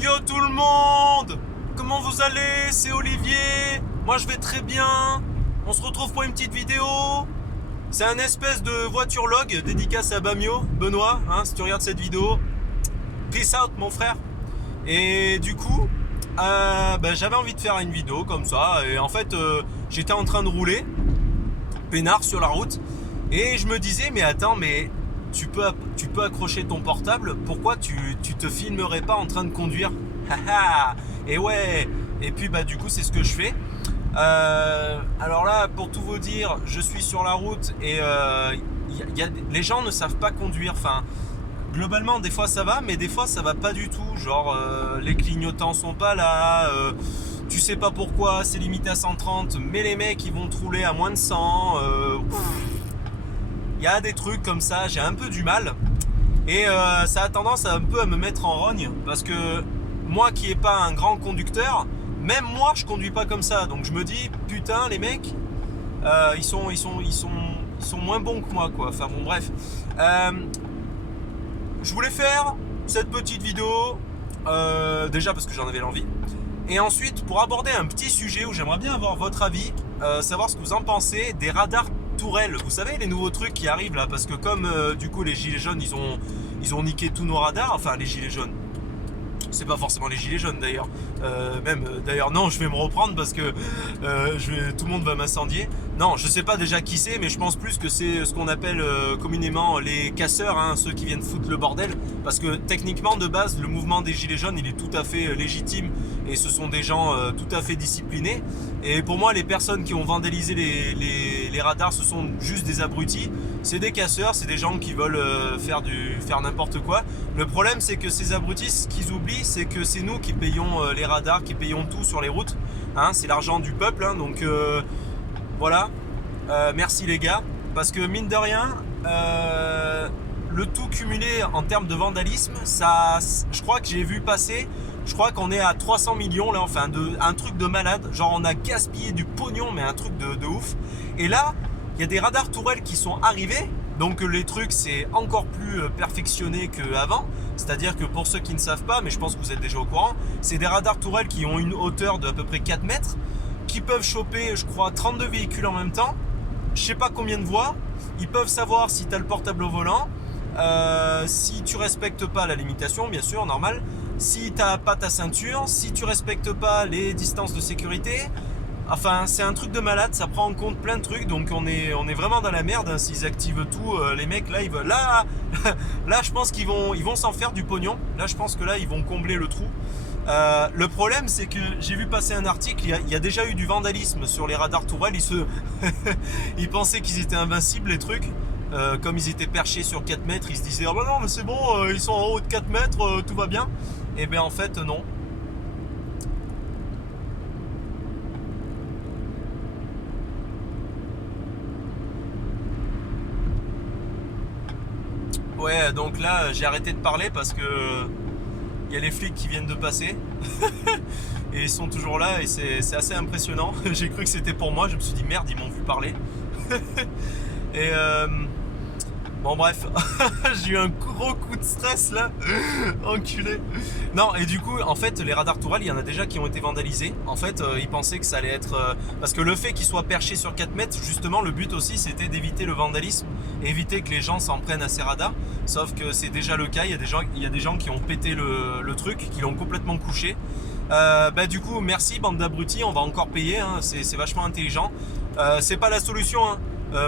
Yo tout le monde! Comment vous allez? C'est Olivier. Moi je vais très bien. On se retrouve pour une petite vidéo. C'est un espèce de voiture-log dédicace à Bamio, Benoît, hein, si tu regardes cette vidéo. Peace out mon frère. Et du coup, j'avais envie de faire une vidéo comme ça. Et en fait, j'étais en train de rouler, peinard sur la route. Et je me disais, mais attends, mais tu peux accrocher ton portable, pourquoi tu te filmerais pas en train de conduire? Et ouais, et puis du coup c'est ce que je fais. Alors là, pour tout vous dire, je suis sur la route et les gens ne savent pas conduire. Enfin, globalement des fois ça va, mais des fois ça va pas du tout. Genre les clignotants sont pas là, tu sais pas pourquoi, c'est limité à 130, mais les mecs ils vont te rouler à moins de 100. Il y a des trucs comme ça, j'ai un peu du mal. Et ça a tendance un peu à me mettre en rogne. Parce que moi qui n'ai pas un grand conducteur, même moi je conduis pas comme ça. Donc je me dis, putain les mecs, ils sont moins bons que moi quoi. Enfin bon bref. Je voulais faire cette petite vidéo, déjà parce que j'en avais l'envie. Et ensuite pour aborder un petit sujet où j'aimerais bien avoir votre avis, savoir ce que vous en pensez des radars tourelles. Vous savez les nouveaux trucs qui arrivent là, parce que comme du coup les gilets jaunes ils ont niqué tous nos radars, enfin les gilets jaunes. C'est pas forcément les gilets jaunes d'ailleurs. D'ailleurs non, je vais me reprendre parce que tout le monde va m'incendier. Non, je sais pas déjà qui c'est, mais je pense plus que c'est ce qu'on appelle communément les casseurs, hein, ceux qui viennent foutre le bordel. Parce que techniquement de base, le mouvement des gilets jaunes, il est tout à fait légitime et ce sont des gens tout à fait disciplinés. Et pour moi, les personnes qui ont vandalisé les radars, ce sont juste des abrutis. C'est des casseurs, c'est des gens qui veulent faire n'importe quoi. Le problème, c'est que ces abrutis, ce qu'ils oublient, c'est que c'est nous qui payons les radars, qui payons tout sur les routes. Hein, c'est l'argent du peuple, hein, donc voilà. Merci les gars, parce que mine de rien, le tout cumulé en termes de vandalisme, ça, je crois que j'ai vu passer. Je crois qu'on est à 300 millions là, enfin un truc de malade. Genre on a gaspillé du pognon, mais un truc de ouf. Et là, il y a des radars tourelles qui sont arrivés. Donc les trucs c'est encore plus perfectionné qu'avant. C'est-à-dire que pour ceux qui ne savent pas, mais je pense que vous êtes déjà au courant, c'est des radars tourelles qui ont une hauteur de à peu près 4 mètres, qui peuvent choper, je crois, 32 véhicules en même temps. Je sais pas combien de voies. Ils peuvent savoir si tu as le portable au volant, si tu respectes pas la limitation, bien sûr, normal. Si t'as pas ta ceinture, si tu respectes pas les distances de sécurité. Enfin, c'est un truc de malade, ça prend en compte plein de trucs, donc on est vraiment dans la merde, hein, s'ils activent tout, les mecs là, là je pense qu'ils vont s'en faire du pognon, là je pense que là ils vont combler le trou. Le problème c'est que j'ai vu passer un article, il y a déjà eu du vandalisme sur les radars tourelles, ils pensaient qu'ils étaient invincibles les trucs. Comme ils étaient perchés sur 4 mètres, ils se disaient ah bah non mais c'est bon, ils sont en haut de 4 mètres, tout va bien. Et bien en fait non. Ouais, donc là j'ai arrêté de parler parce que il y a les flics qui viennent de passer et ils sont toujours là et c'est assez impressionnant. J'ai cru que c'était pour moi, je me suis dit merde, ils m'ont vu parler. Et bon bref, j'ai eu un gros coup de stress là, enculé. Non, et du coup, en fait, les radars tourelles, il y en a déjà qui ont été vandalisés. En fait, ils pensaient que ça allait être... parce que le fait qu'ils soient perchés sur 4 mètres, justement, le but aussi, c'était d'éviter le vandalisme, éviter que les gens s'en prennent à ces radars. Sauf que c'est déjà le cas, il y a des gens qui ont pété le truc, qui l'ont complètement couché. Du coup, merci, bande d'abrutis, on va encore payer, hein, c'est vachement intelligent. C'est pas la solution, hein.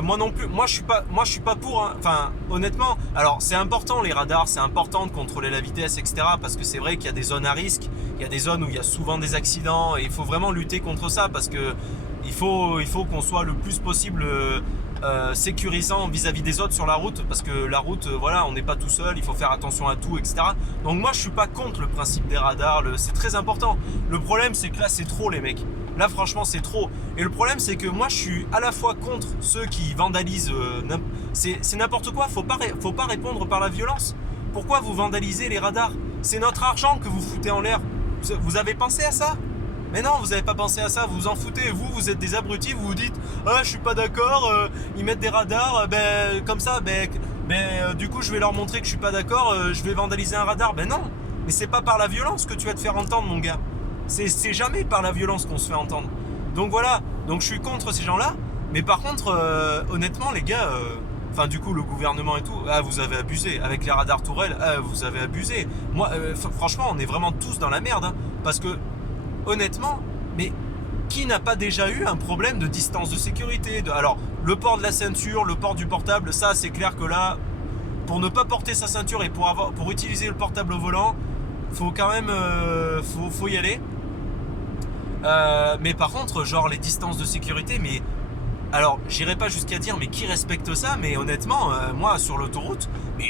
Moi non plus, moi je suis pas pour, hein. Enfin honnêtement, alors c'est important les radars, c'est important de contrôler la vitesse etc, parce que c'est vrai qu'il y a des zones à risque, il y a des zones où il y a souvent des accidents et il faut vraiment lutter contre ça parce que il faut qu'on soit le plus possible sécurisant vis-à-vis des autres sur la route, parce que la route, voilà, on n'est pas tout seul, il faut faire attention à tout etc. Donc moi je suis pas contre le principe des radars, c'est très important. Le problème c'est que là c'est trop les mecs. Là franchement c'est trop. Et le problème c'est que moi je suis à la fois contre ceux qui vandalisent, c'est n'importe quoi, faut pas répondre par la violence. Pourquoi vous vandalisez les radars? C'est notre argent que vous foutez en l'air. Vous avez pensé à ça? Mais non, vous n'avez pas pensé à ça, vous vous en foutez. Vous êtes des abrutis, vous vous dites ah je suis pas d'accord, ils mettent des radars, comme ça, du coup je vais leur montrer que je suis pas d'accord, je vais vandaliser un radar. Ben non, Mais c'est pas par la violence que tu vas te faire entendre, mon gars. C'est jamais par la violence qu'on se fait entendre. Donc voilà, donc je suis contre ces gens-là. Mais par contre, honnêtement, les gars, enfin du coup, le gouvernement et tout, ah, vous avez abusé. Avec les radars tourelles, ah, vous avez abusé. Moi, franchement, on est vraiment tous dans la merde. Hein, parce que, honnêtement, mais qui n'a pas déjà eu un problème de distance de sécurité Alors, le port de la ceinture, le port du portable, ça, c'est clair que là, pour ne pas porter sa ceinture et pour utiliser le portable au volant, faut quand même faut y aller. Mais par contre, genre les distances de sécurité, mais alors j'irai pas jusqu'à dire mais qui respecte ça, mais honnêtement, moi sur l'autoroute, mais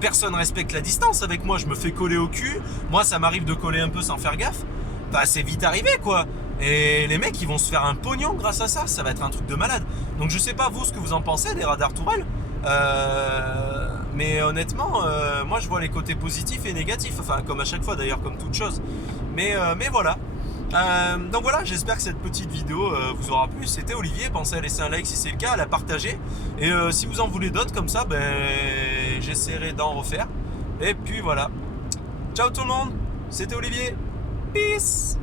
personne respecte la distance avec moi, je me fais coller au cul, moi ça m'arrive de coller un peu sans faire gaffe, bah c'est vite arrivé quoi. Et les mecs ils vont se faire un pognon grâce à ça, ça va être un truc de malade. Donc je sais pas vous ce que vous en pensez des radars tourelles, mais honnêtement, moi je vois les côtés positifs et négatifs, enfin comme à chaque fois d'ailleurs, comme toute chose. Mais voilà. Donc voilà, j'espère que cette petite vidéo vous aura plu. C'était Olivier, pensez à laisser un like si c'est le cas, à la partager. Et si vous en voulez d'autres comme ça, ben, j'essaierai d'en refaire. Et puis voilà. Ciao tout le monde, c'était Olivier. Peace.